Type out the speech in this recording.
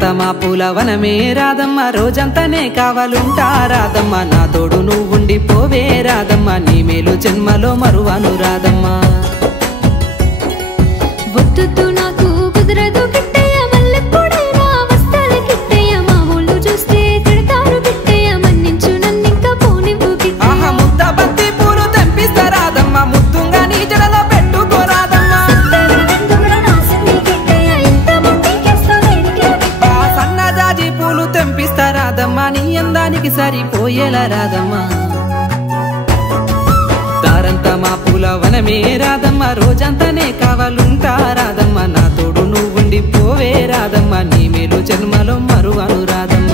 దారంతా మా పూలవనమే రాదమ్మ రోజంతానే కావాలుంటా రాదమ్మ నా తోడు నువ్వుండి పోవే రాదమ్మ నీ మేలు జన్మలో మరువను రాదమ్మ వద్దు నాకు కుదరదు గిట్టయ్య మల్లెప్పుడైనా వస్తాల గిట్టయ్య మా ఊళ్ళు చూస్తే తిడతారు గిట్టయ్య మన్నించు నన్నింకా పోనివ్వు గిట్టయ్య ఆహా ముద్ద బంతి పూలు తెంపిస్తా రాదమ్మ ముద్దుంగా నీ జడలో పెట్టుకోరాదమ్మ సన్నజాజి పూలు తెంపిస్తా రాదమ్మ నీ అందానికి సరిపోయేలా రాదమ్మ దారంతా మా పూలవనమే రాదమ్మ రోజంతానే కావాలుంటా రాదమ్మ నా తోడు నువ్వుండి పోవే రాదమ్మ నీ మేలు జన్మలో మరువను రాదమ్మ